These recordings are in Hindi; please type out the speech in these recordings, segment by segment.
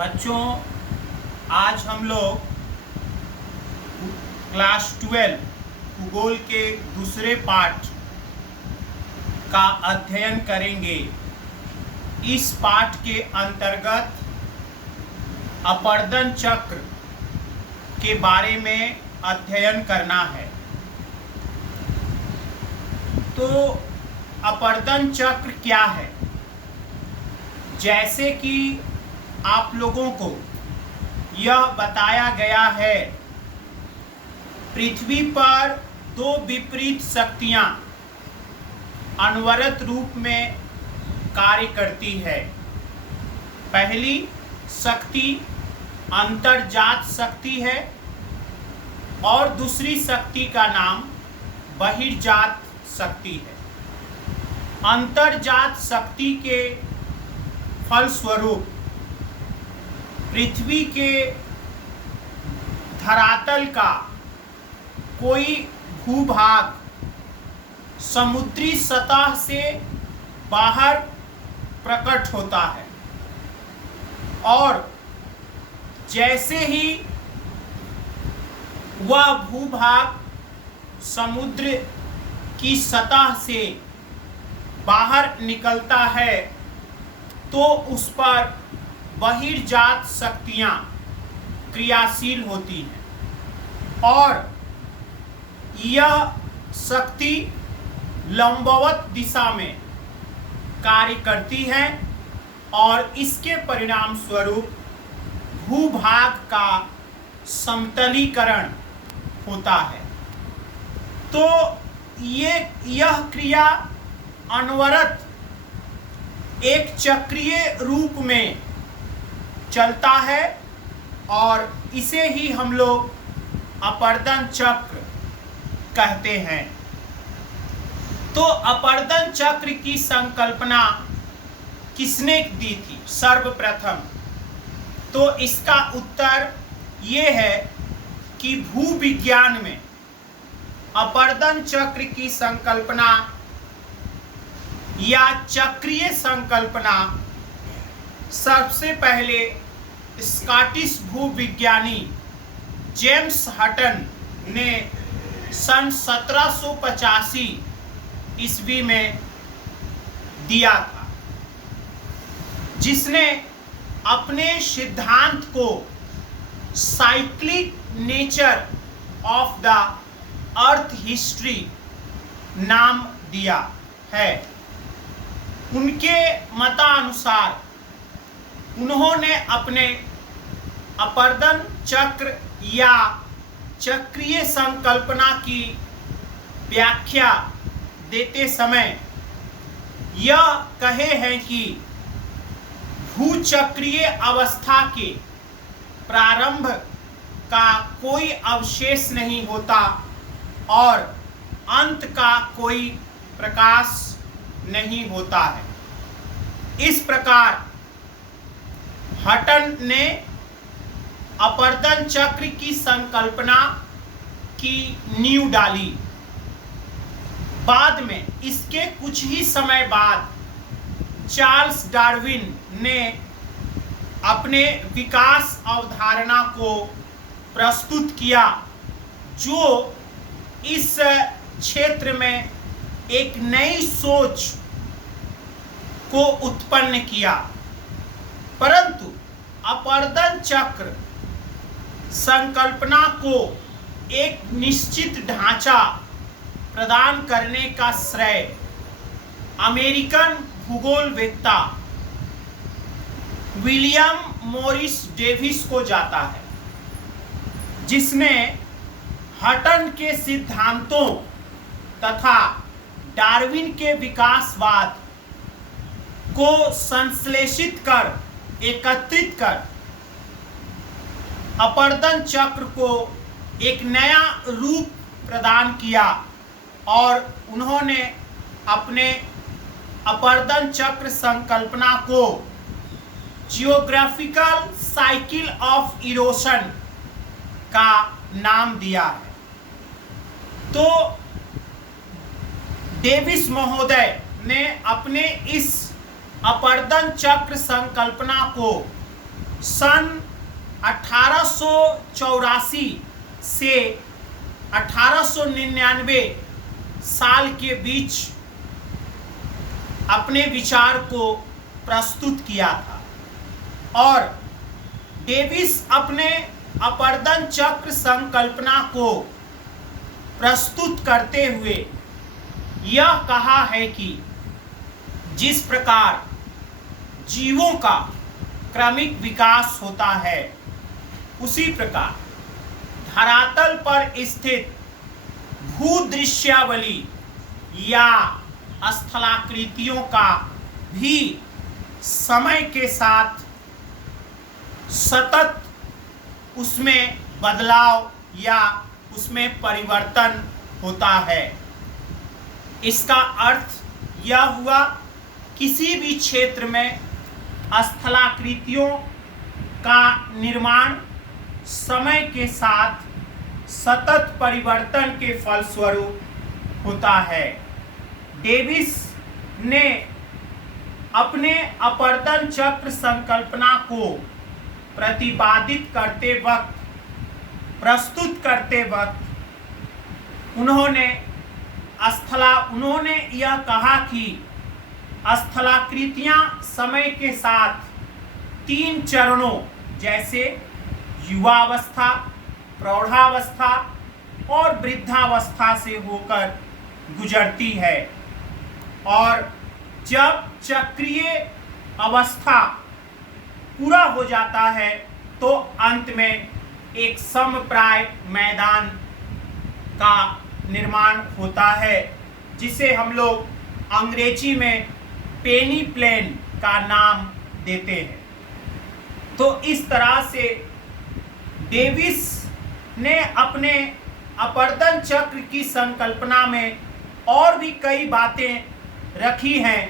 बच्चों, आज हम लोग क्लास 12 भूगोल के दूसरे पाठ का अध्ययन करेंगे। इस पाठ के अंतर्गत अपर्दन चक्र के बारे में अध्ययन करना है। तो अपर्दन चक्र क्या है? जैसे कि आप लोगों को यह बताया गया है, पृथ्वी पर दो विपरीत शक्तियां अनवरत रूप में कार्य करती है। पहली शक्ति अंतर्जात शक्ति है और दूसरी शक्ति का नाम बहिर्जात शक्ति है। अंतर्जात शक्ति के फलस्वरूप पृथ्वी के धरातल का कोई भूभाग समुद्री सतह से बाहर प्रकट होता है और जैसे ही वह भूभाग समुद्र की सतह से बाहर निकलता है तो उस पर बहिर्जात शक्तियां क्रियाशील होती हैं और यह शक्ति लंबवत दिशा में कार्य करती है और इसके परिणाम स्वरूप भूभाग का समतलीकरण होता है। तो यह क्रिया अनवरत एक चक्रीय रूप में चलता है और इसे ही हम लोग अपर्दन चक्र कहते हैं। तो अपर्दन चक्र की संकल्पना किसने दी थी सर्वप्रथम? तो इसका उत्तर ये है कि भूविज्ञान में अपर्दन चक्र की संकल्पना या चक्रीय संकल्पना सबसे पहले स्कॉटिश भूविज्ञानी जेम्स हटन ने सन 1785 ईस्वी में दिया था, जिसने अपने सिद्धांत को cyclic nature of the earth history नाम दिया है। उनके मतानुसार उन्होंने अपने अपर्दन चक्र या चक्रीय संकल्पना की व्याख्या देते समय यह कहे हैं कि भूचक्रीय अवस्था के प्रारंभ का कोई अवशेष नहीं होता और अंत का कोई प्रकाश नहीं होता है। इस प्रकार हटन ने अपर्दन चक्र की संकल्पना की नींव डाली। बाद में इसके कुछ ही समय बाद चार्ल्स डार्विन ने अपने विकास अवधारणा को प्रस्तुत किया, जो इस क्षेत्र में एक नई सोच को उत्पन्न किया। परंतु अपर्दन चक्र संकल्पना को एक निश्चित ढांचा प्रदान करने का श्रेय अमेरिकन भूगोलवेत्ता विलियम मॉरिस डेविस को जाता है, जिसने हटन के सिद्धांतों तथा डार्विन के विकासवाद को संश्लेषित कर एकत्रित कर अपर्दन चक्र को एक नया रूप प्रदान किया और उन्होंने अपने अपर्दन चक्र संकल्पना को जियोग्राफिकल साइकिल ऑफ इरोशन का नाम दिया है। तो डेविस महोदय ने अपने इस अपर्दन चक्र संकल्पना को सन 1884 से 1899 साल के बीच अपने विचार को प्रस्तुत किया था और डेविस अपने अपर्दन चक्र संकल्पना को प्रस्तुत करते हुए यह कहा है कि जिस प्रकार जीवों का क्रमिक विकास होता है उसी प्रकार धरातल पर स्थित भूदृश्यावली या स्थलाकृतियों का भी समय के साथ सतत उसमें बदलाव या उसमें परिवर्तन होता है। इसका अर्थ यह हुआ किसी भी क्षेत्र में स्थलाकृतियों का निर्माण समय के साथ सतत परिवर्तन के फलस्वरूप होता है। डेविस ने अपने अपर्दन चक्र संकल्पना को प्रतिपादित करते वक्त प्रस्तुत करते वक्त उन्होंने यह कहा कि स्थलाकृतियां समय के साथ 3 चरणों जैसे युवावस्था, प्रौढ़ावस्था और वृद्धावस्था से होकर गुजरती है और जब चक्रीय अवस्था पूरा हो जाता है तो अंत में एक समप्राय मैदान का निर्माण होता है जिसे हम लोग अंग्रेजी में पेनी प्लेन का नाम देते हैं। तो इस तरह से डेविस ने अपने अपर्दन चक्र की संकल्पना में और भी कई बातें रखी हैं,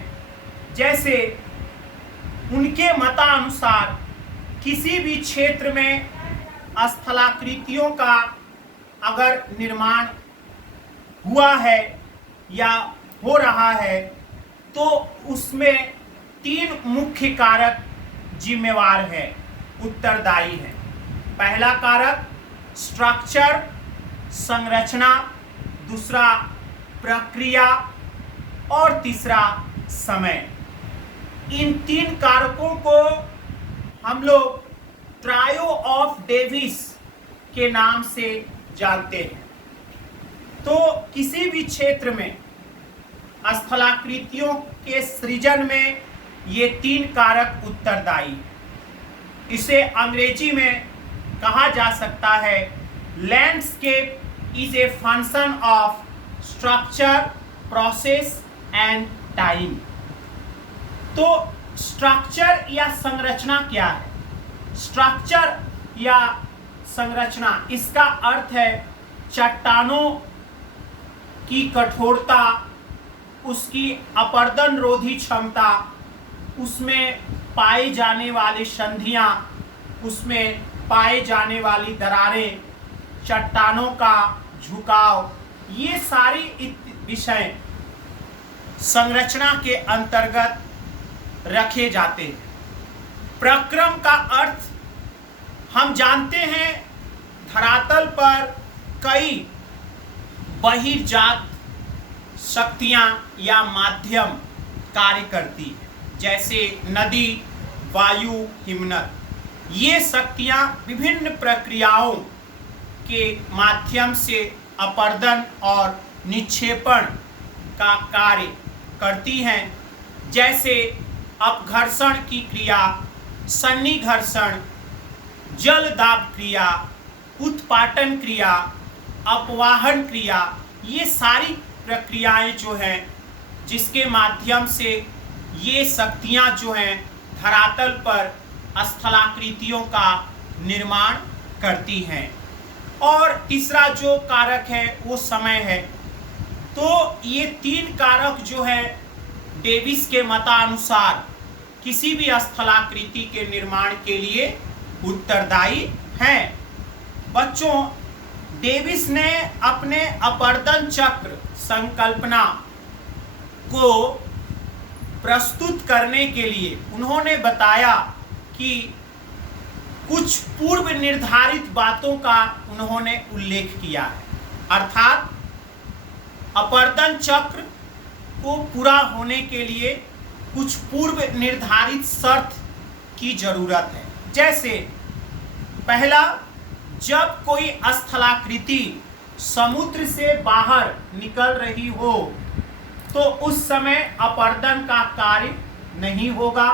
जैसे उनके मतानुसार किसी भी क्षेत्र में स्थलाकृतियों का अगर निर्माण हुआ है या हो रहा है तो उसमें 3 मुख्य कारक जिम्मेवार है, उत्तरदायी है। पहला कारक स्ट्रक्चर संरचना, दूसरा प्रक्रिया और तीसरा समय। इन 3 कारकों को हम लोग ट्रायो ऑफ डेविस के नाम से जानते हैं। तो किसी भी क्षेत्र में स्थलाकृतियों के सृजन में ये 3 कारक उत्तरदायी। इसे अंग्रेजी में कहा जा सकता है landscape is a function of structure, process and time. तो स्ट्रक्चर या संरचना क्या है? स्ट्रक्चर या संरचना, इसका अर्थ है चट्टानों की कठोरता, उसकी अपर्दन रोधी क्षमता, उसमें पाए जाने वाले संधियां, उसमें पाए जाने वाली दरारें, चट्टानों का झुकाव, ये सारी विषय संरचना के अंतर्गत रखे जाते हैं। प्रक्रम का अर्थ हम जानते हैं, धरातल पर कई बहिर्जात शक्तियां या माध्यम कार्य करती है, जैसे नदी, वायु, हिमनद। ये शक्तियां विभिन्न प्रक्रियाओं के माध्यम से अपर्दन और निक्षेपण का कार्य करती हैं, जैसे अपघर्षण की क्रिया, सन्निघर्षण, जल दाब क्रिया, उत्पाटन क्रिया, अपवाहन क्रिया। ये सारी प्रक्रियाएं जो हैं जिसके माध्यम से ये शक्तियां जो हैं धरातल पर स्थलाकृतियों का निर्माण करती हैं। और तीसरा जो कारक है वो समय है। तो ये 3 कारक जो है डेविस के मतानुसार किसी भी स्थलाकृति के निर्माण के लिए उत्तरदायी हैं। बच्चों, डेविस ने अपने अपर्दन चक्र संकल्पना को प्रस्तुत करने के लिए उन्होंने बताया कि कुछ पूर्व निर्धारित बातों का उन्होंने उल्लेख किया है, अर्थात अपर्दन चक्र को पूरा होने के लिए कुछ पूर्व निर्धारित शर्त की जरूरत है। जैसे पहला, जब कोई स्थलाकृति समुद्र से बाहर निकल रही हो तो उस समय अपर्दन का कार्य नहीं होगा।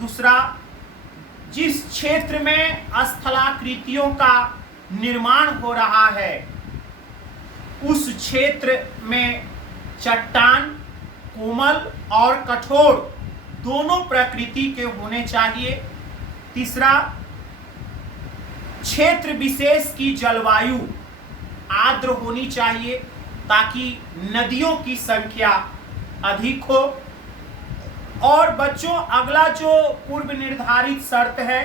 दूसरा, जिस क्षेत्र में स्थलाकृतियों का निर्माण हो रहा है उस क्षेत्र में चट्टान कोमल और कठोर दोनों प्रकृति के होने चाहिए। तीसरा, क्षेत्र विशेष की जलवायु आर्द्र होनी चाहिए ताकि नदियों की संख्या अधिक हो। और बच्चों, अगला जो पूर्व निर्धारित शर्त है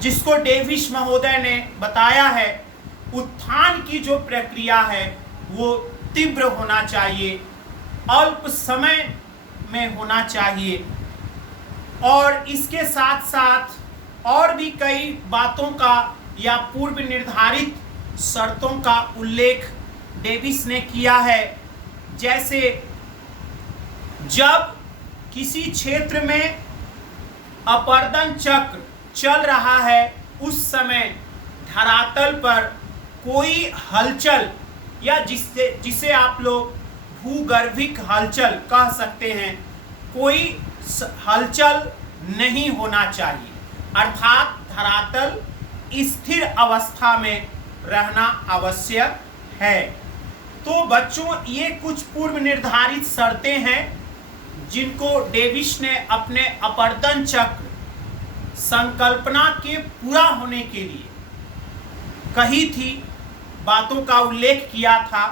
जिसको डेविस महोदय ने बताया है, उत्थान की जो प्रक्रिया है वो तीव्र होना चाहिए, अल्प समय में होना चाहिए। और इसके साथ साथ और भी कई बातों का या पूर्व निर्धारित शर्तों का उल्लेख डेविस ने किया है। जैसे जब किसी क्षेत्र में अपर्दन चक्र चल रहा है उस समय धरातल पर कोई हलचल या जिसे आप लोग भूगर्भिक हलचल कह सकते हैं, कोई हलचल नहीं होना चाहिए, अर्थात धरातल स्थिर अवस्था में रहना आवश्यक है। तो बच्चों, ये कुछ पूर्व निर्धारित शर्तें हैं जिनको डेविस ने अपने अपर्दन चक्र संकल्पना के पूरा होने के लिए कही थी, बातों का उल्लेख किया था।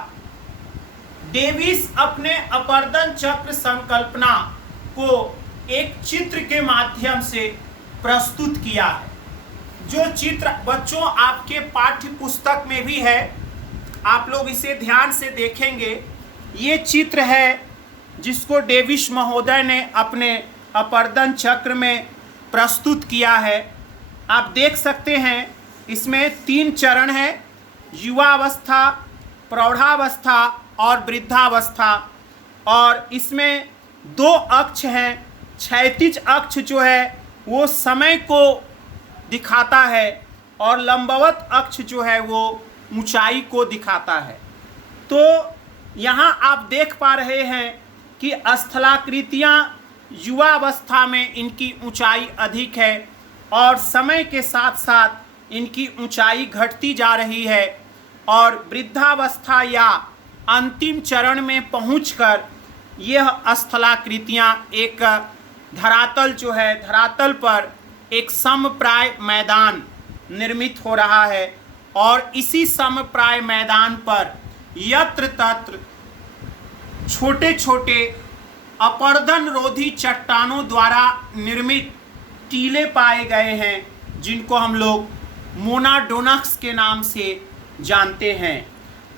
डेविस अपने अपर्दन चक्र संकल्पना को एक चित्र के माध्यम से प्रस्तुत किया है। जो चित्र बच्चों आपके पाठ्य पुस्तक में भी है, आप लोग इसे ध्यान से देखेंगे। ये चित्र है जिसको डेविस महोदय ने अपने अपर्दन चक्र में प्रस्तुत किया है। आप देख सकते हैं इसमें 3 चरण हैं, युवावस्था, प्रौढ़ावस्था और वृद्धावस्था। और इसमें 2 अक्ष हैं। क्षैतिज अक्ष जो है वो समय को दिखाता है और लंबवत अक्ष जो है वो ऊंचाई को दिखाता है। तो यहाँ आप देख पा रहे हैं कि स्थलाकृतियाँ युवावस्था में इनकी ऊंचाई अधिक है और समय के साथ साथ इनकी ऊंचाई घटती जा रही है, और वृद्धावस्था या अंतिम चरण में पहुंचकर यह स्थलाकृतियाँ एक धरातल जो है, धरातल पर एक समप्राय मैदान निर्मित हो रहा है और इसी समप्राय मैदान पर यत्र तत्र छोटे छोटे अपर्दन रोधी चट्टानों द्वारा निर्मित टीले पाए गए हैं जिनको हम लोग मोनाडोनक्स के नाम से जानते हैं।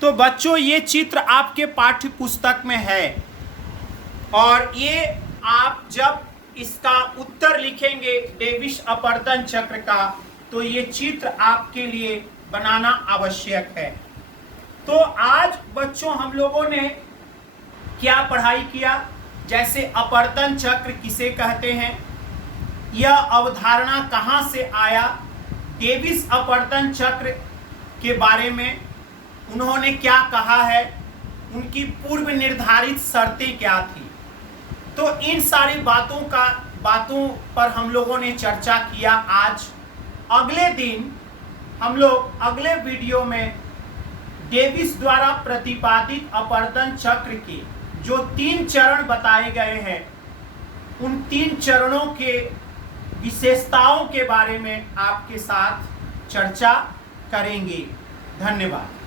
तो बच्चों, ये चित्र आपके पाठ्य पुस्तक में है और ये आप जब इसका उत्तर लिखेंगे डेविस अपर्दन चक्र का, तो ये चित्र आपके लिए बनाना आवश्यक है। तो आज बच्चों हम लोगों ने क्या पढ़ाई किया, जैसे अपर्दन चक्र किसे कहते हैं, यह अवधारणा कहाँ से आया, डेविस अपर्दन चक्र के बारे में उन्होंने क्या कहा है, उनकी पूर्व निर्धारित शर्तें क्या थी। तो इन सारी बातों पर हम लोगों ने चर्चा किया आज। अगले दिन हम लोग अगले वीडियो में डेविस द्वारा प्रतिपादित अपर्दन चक्र के जो 3 चरण बताए गए हैं, उन 3 चरणों के विशेषताओं के बारे में आपके साथ चर्चा करेंगे। धन्यवाद।